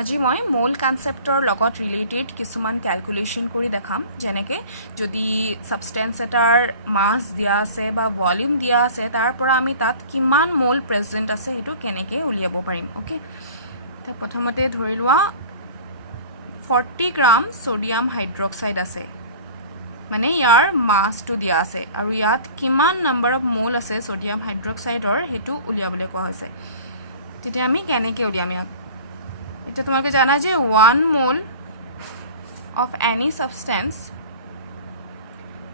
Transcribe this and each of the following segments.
আজি মই মোল কনসেপ্টৰ লগত ৰিলেটেড কিছুমান ক্যালকুলেশন কৰি দেখাম যেনেকে যদি সাবস্টেন্স এটাৰ মাস দিয়া আছে বা ভলিউম দিয়া আছে তাৰ পৰা আমি তাত কিমান মোল প্ৰেজেন্ট আছে এটো কেনেকে উলিয়াব পাৰিম ওকে তো প্ৰথমতে ধৰি লোৱা 40 গ্ৰাম সোডিয়াম হাইড্ৰক্সাইড আছে মানে ইয়াৰ মাসটো দিয়া আছে আৰু ইয়াত কিমান নাম্বাৰ অফ মোল আছে সোডিয়াম হাইড্ৰক্সাইডৰ হেতু উলিয়াবলৈ কোৱা হৈছে তেতিয়া আমি কেনেকে উলিয়াম ইয়াক এটা তোমাকে জানা যে 1 mole of any substance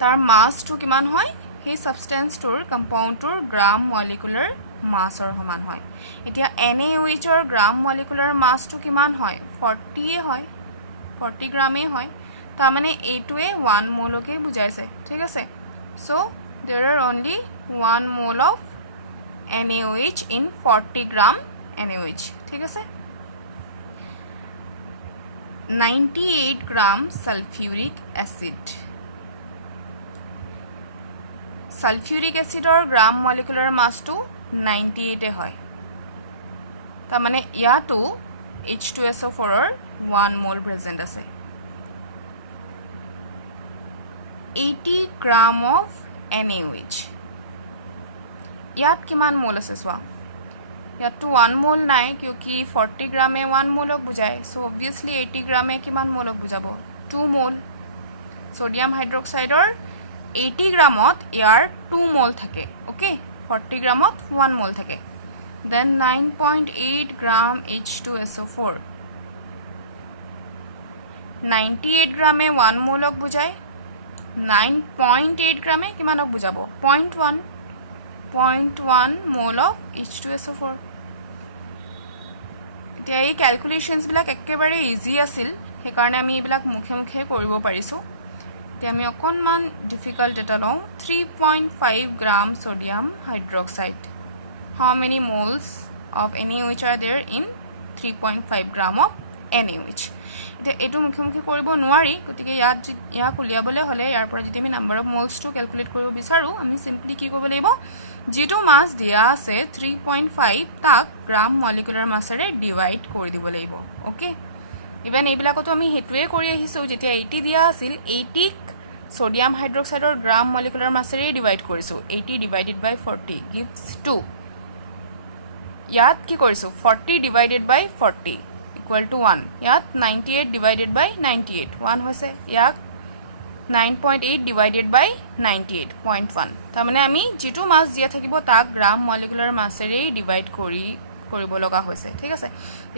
তার মাস টু কিমান হয় সেই সাবস্টেন্স টুৰ কম্পাউন্ড টুৰ গ্ৰাম মলিকুলাৰ মাসৰ সমান হয় এতিয়া NaOH ৰ গ্রাম মলিকুলার মাস টু কিমান হয় 40 এ হয় 40 গ্রামে হয় তাৰ মানে এইটোৱে 1 মোলকে বুজাইছে ঠিক আছে so there are only 1 mole of NaOH in 40 gram NaOH ঠিক আছে 98 gram sulfuric acid sulfuric acid or gram molecular mass to 98 e hoy ta mane yato H2SO4 or 1 mole present ase 80 gram of NaOH yat kiman mole ase swa यात तो 1 मोल নাই क्योंकि 40 গ্রামে 1 মোলক বুজায় so obviously 80 গ্রামে কিমান মোলক বুজাব 2 মোল সোডিয়াম হাইড্ৰক্সাইডৰ 80 গ্ৰামত ইয়াৰ 2 মোল থাকে ওকে 40 গ্রামত 1 মোল থাকে দেন 9.8 গ্রাম H2SO4 98 গ্রামে 1 মোলক বুজায় 9.8 গ্রামে কিমানক বুজাব 0.1 মোল অফ H2SO4 এতিয়া এই ক্যালকুলেশনস বিলাক একেবাৰে ইজি আছিল সেই কাৰণে আমি এইবিলাক মুখে মুখে কৰিব পাৰিছো এতিয়া আমি অকনমান ডিফিকাল্ট এটা লওঁ 3.5 gram sodium hydroxide how many moles of NaOH are there in 3.5 gram of NaOH এতিয়া এটো মুখে মুখে কৰিব নোৱাৰি গতিকে ইয়াক উলিয়াবলৈ হলে ইয়াৰ পৰা যদি আমি number of moles to calculate কৰিব বিচাৰো আমি সিম্পলি কি কৰিব লাগিব যেটো মাস দিয়া আছে 3.5 তাক গ্ৰাম মলিকুলাৰ মাসৰে ডিভাইড কৰি দিব লাগিব ওকে ইভেন এইবিলাকতো আমি হেতুৱে কৰি আহিছো যেতিয়া 80 দিয়া আছিল 80 সোডিয়াম হাইড্ৰক্সাইডৰ গ্ৰাম মলিকুলাৰ মাসৰে ডিভাইড কৰিছো 80 ডিভাইডেড বাই 40 gives 2 ইয়াত কি কৰিছো 40 ডিভাইডেড বাই 40 equal to 1 ইয়াত 98 divided by 98 1 হৈছে ইয়াক 9.8 divided by 98.1 তাৰ মানে আমি যেটো মাস দিয়া থাকিব তাক গ্ৰাম মলিকুলাৰ মাসেৰে ডিভাইড কৰিব লগা হৈছে ঠিক আছে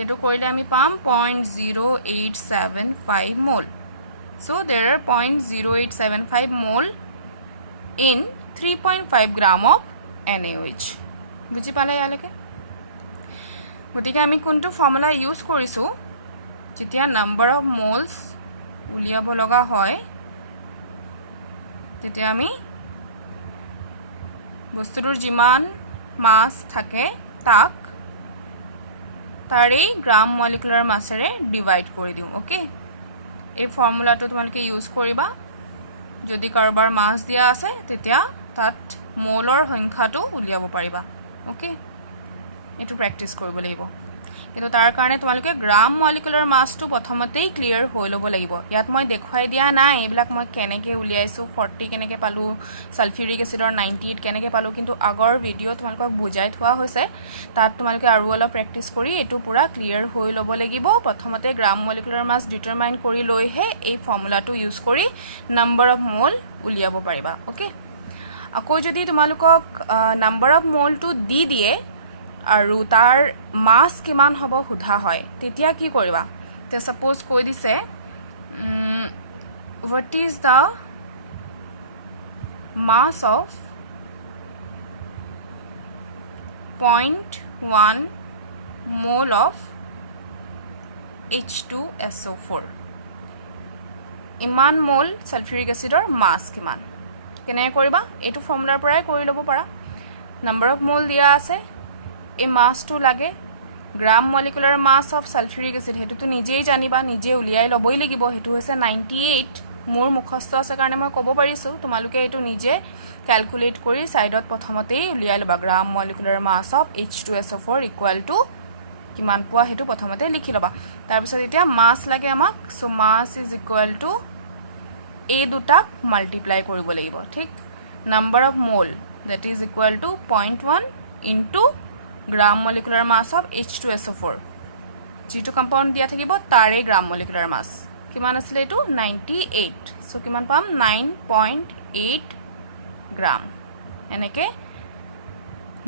এটো কৰিলে আমি পাম 0.0875 mole so there are 0.0875 mole in 3.5 gram of NaOH বুজি পালে ইয়ালৈকে গতিকে আমি কোনটো ফৰ্মুলা ইউজ কৰিছো যেতিয়া নাম্বাৰ অফ মোলস উলিয়াব লগা হয় তেতিয়া আমি বস্তুৰ যিমান মাস থাকে তাক তাৰে গ্ৰাম মলিকুলাৰ মাসৰে ডিভাইড কৰি দিও ওকে এই ফৰ্মুলাটো তোমালোকে ইউজ কৰিবা যদি কাৰোবাৰ মাস দিয়া আছে তেতিয়া তাত মোলৰ সংখ্যাটো উলিয়াব পাৰিবা ওকে এটো প্ৰ্যাকটিস কৰিব লাগিব কিন্তু তাৰ কাৰণে তোমালোকে গ্ৰাম মলিকুলাৰ মাসটো প্ৰথমতেই ক্লিয়াৰ হৈ ল'ব লাগিব ইয়াত মই দেখুৱাই দিয়া নাই এইবিলাক মই কেনেকে উলিয়াইছো 40 কেনেকে পালো সালফিউৰিক এসিডৰ 98 কেনেকে পালো কিন্তু আগৰ ভিডিও তোমালোকক বুজাই থোৱা হৈছে তাত তোমালোকে আৰু অলপ প্ৰ্যাকটিস কৰি এটো পুৰা ক্লিয়াৰ হৈ ল'ব লাগিব প্ৰথমতে গ্ৰাম মলিকুলাৰ মাস ডিটাৰমাইন কৰি লৈহে এই ফৰ্মুলাটো ইউজ কৰি নাম্বাৰ অফ মোল উলিয়াব পাৰিবা ওকে আকৌ যদি তোমালোকক নাম্বাৰ অফ মোলটো দি দিয়ে আৰু তাৰ মাস কিমান হ'ব হুঠা হয় তেতিয়া কি কৰিবা তে সাপোজ কৈ দিছে what is the mass of 0.1 mole of H2SO4 ইমান মোল সালফিউৰিক এসিডৰ মাস কিমান কেনে কৰিবা এটো ফৰ্মুলাৰ পৰাই কৰি ল'ব পাৰা নাম্বাৰ অফ মোল দিয়া আছে এই মাসটো লাগে gram molecular mass of sulphuric acid হেতুটো নিজেই জানিবা নিজে উলিয়াই লবই লাগিব হেতু হৈছে 98 মোৰ মুখস্থ আছে কাৰণে মই ক'ব পাৰিছো তোমালোকে এটো নিজে ক্যালকুলেট কৰি সাইডত প্ৰথমতেই উলিয়াই লবা gram molecular mass of H2SO4 equal to কিমান পোৱা হেতু প্ৰথমতে লিখি লবা তাৰ পিছত এতিয়া মাস লাগে আমাক so much is equal to এই দুটাক মাল্টিপ্লাই কৰিব লাগিব ঠিক number of mole that is equal to 0.1 into gram molecular mass of H2SO4 যেটো কম্পাউন্ড দিয়া থাকিব তাৰে গ্রাম molecular mass কিমান আছিল এটো 98 সো কিমান পাম 9.8 গ্রাম এনেকে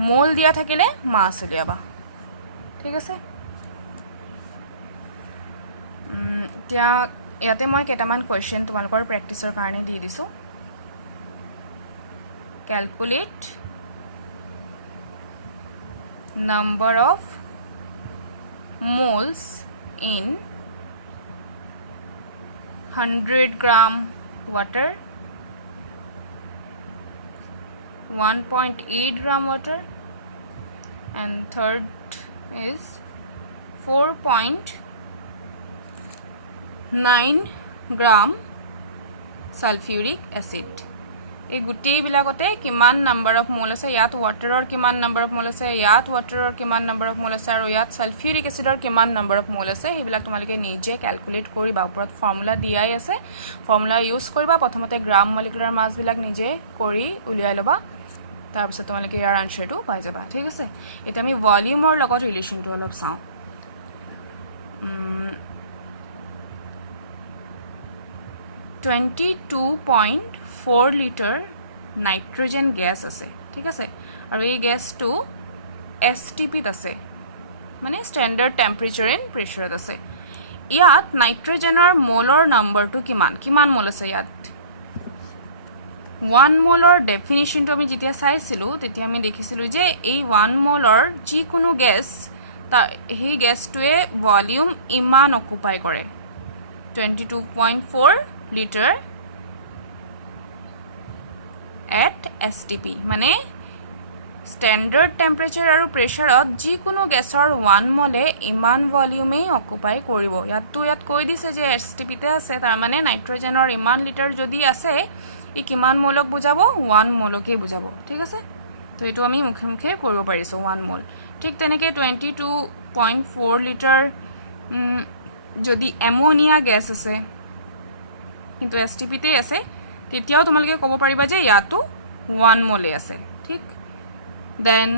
মোল দিয়া থাকিলে মাস উলিয়াবা ঠিক আছে এতিয়া ইয়াতে মই কেটামান কোৱেশ্চন তোমালোকৰ প্ৰেক্টিছৰ কাৰণে দি দিছো calculate number of moles in 100 gram water 1.8 gram water and third is 4.9 gram sulfuric acid এই গুটেই বিলাকতে কিমান নাম্বাৰ অফ মোল আছে ইয়াত ওয়াটাৰৰ কিমান নাম্বাৰ অফ মোল আছে ইয়াত ওয়াটাৰৰ কিমান নাম্বাৰ অফ মোল আছে আৰু ইয়াত সালফিউৰিক এসিডৰ কিমান নাম্বাৰ অফ মোল আছে হেবিলাক তোমালোকে নিজে ক্যালকুলেট কৰিবা ওপৰত ফৰ্মুলা দিয়াই আছে ফৰ্মুলা ইউজ কৰিবা প্ৰথমতে গ্ৰাম মলিকুলাৰ মাস বিলাক নিজে কৰি উলিয়াই লবা তাৰ পিছত তোমালোকে ইয়াৰ আনসাৰটো পাই যাবা ঠিক আছে এটা আমি ভলিউমৰ লগত ৰিলেচনটো অলপ চাও 22.4 লিটাৰ নাইট্ৰজেন গ্যাস আছে ঠিক আছে আৰু এই গ্যাসটো STP ত আছে মানে স্ট্যান্ডাৰ্ড টেম্পাৰেচাৰ এন্ড প্ৰেসাৰ আছে ইয়াত নাইট্ৰজেনৰ মোলৰ নাম্বাৰটো কিমান মোল আছে ইয়াত 1 মোলৰ ডেফিনিশনটো আমি যেতিয়া চাইছিলো তেতিয়া আমি দেখিছিলো যে এই 1 মোলৰ যি কোনো গ্যাস তা এই গ্যাসটোৱে ভলিউম ইমান অকুপাই কৰে 22.4 liter at STP মানে standard temperature আৰু প্ৰেসাৰত যি কোনো গ্যাসৰ 1 মোলে ইমান ভলিউমে অকুপাই কৰিব ইয়াত কৈ দিছে যে STP তে আছে তাৰ মানে নাইট্ৰজেনৰ ইমান লিটাৰ যদি আছে ই কিমান মোলক বুজাব 1 মোলকে বুজাব ঠিক আছে তো এটো আমি মুখে মুখে কৰিব পাৰিছো 1 মোল ঠিক তেনেকে 22.4 লিটাৰ যদি অ্যামোনিয়া গ্যাস আছে কিন্তু STP তে আছে তেতিয়াও তোমালকে ক'ব পাৰিবা যে ইয়াতো 1 মোলে আছে ঠিক then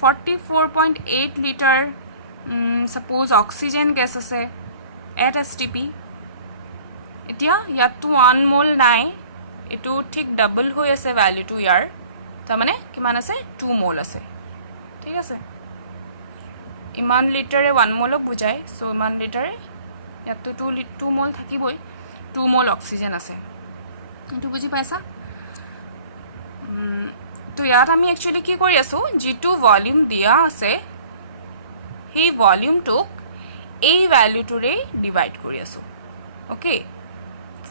44.8 liter suppose oxygen gas আছে at STP এতিয়া ইয়াতো 1 মোল নাই এটো ঠিক ডাবল হৈ আছে ভ্যালুটো ইয়াৰ তাৰ মানে কিমান আছে 2 মোল আছে ঠিক আছে ইমান লিটাৰে 1 মোলক বুজায় সো ইমান লিটাৰে ইয়াতো 2 মোল থাকিবই 2 মোল অক্সিজেন আছে এটো বুজি পাইছা তো ইয়াত আমি একচুয়ালি কি কৰি আছো যেটো ভলিউম দিয়া আছে সেই ভলিউমটোক এই ভ্যালুটোৰে ডিভাইড কৰি আছো ওকে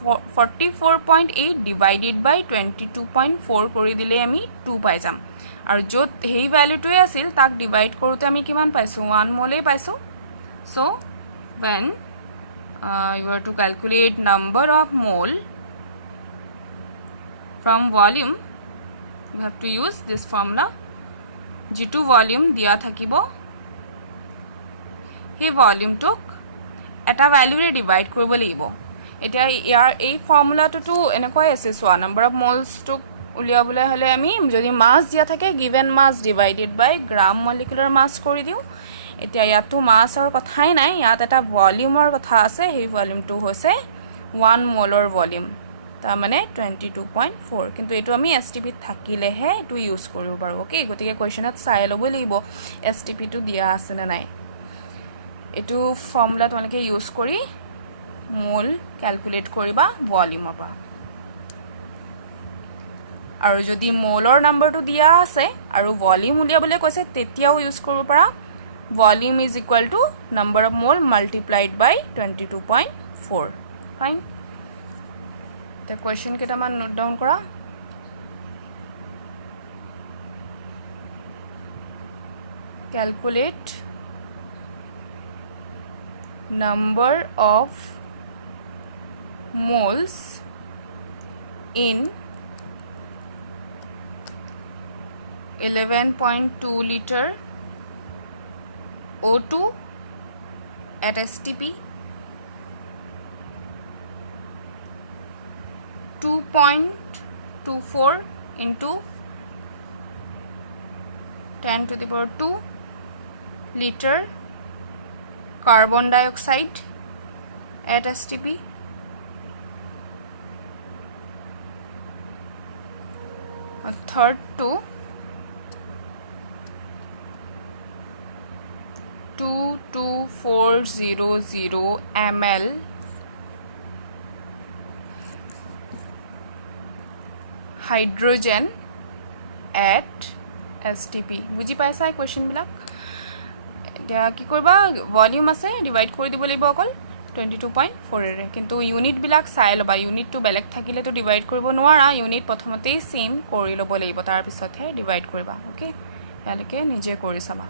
44.8 divided by 22.4 কৰি দিলে আমি 2 পাই যাম আৰু যত হেই ভ্যালুটোৱে আছিল তাক ডিভাইড কৰোতে আমি কিমান পাইছো 1 মোলে পাইছো so when you are to calculate number of mole from volume you have to use this formula g2 volume দিয়া থাকিব হে ভলিউম টক এটা ভ্যালুৰে ডিভাইড কৰিব লাগিব এতিয়া ইয়াৰ এই ফৰ্মুলাটো এনেকৈ আছে সোৱা নাম্বাৰ অফ মোলস টু উলিয়াবলৈ হলে আমি যদি মাস দিয়া থাকে গিভেন মাস ডিভাইডেড বাই গ্রাম মলিকুলার মাস কৰি দিও এতিয়া ইয়াতো মাসৰ কথাই নাই ইয়াত এটা ভলিউমৰ কথা আছে সেই ভলিউমটো হৈছে 1 মোলৰ ভলিউম তাৰ মানে 22.4 কিন্তু এটো আমি STP থাকিলেহে এটো ইউজ কৰিব পাৰো ওকে গতিকে কোৱেশ্চনত চাই লব লাগিব STP টো দিয়া আছে না নাই এটো ফৰ্মুলা তোমালোকে ইউজ কৰি মোল ক্যালকুলেট কৰিবা ভলিউমৰ পৰা আৰু যদি মোলৰ নাম্বাৰটো দিয়া আছে আৰু ভলিউম উলিয়াবলৈ কৈছে তেতিয়াও ইউজ কৰিব পাৰা volume is equal to number of mole multiplied by 22.4 fine the question ketaman note down kora calculate number of moles in 11.2 liter O2 at STP 2.24 into 10 to the power 2 liter carbon dioxide at STP. Third to 22400 ml hydrogen at STP. বুজি পাইছা question বিলাক এতিয়া কি কৰিবা volume আছে divide কৰি দিব লাগিব অকল 22.4 ৰে কিন্তু ইউনিট বিলাক চাই লবা ইউনিটটো বেলেগ থাকিলে তো ডিভাইড কৰিব নোৱাৰা ইউনিট প্ৰথমতেই সেম কৰি ল'ব লাগিব তাৰ পিছতহে ডিভাইড কৰিবা ওকে ইয়ালৈকে নিজে কৰি চাবা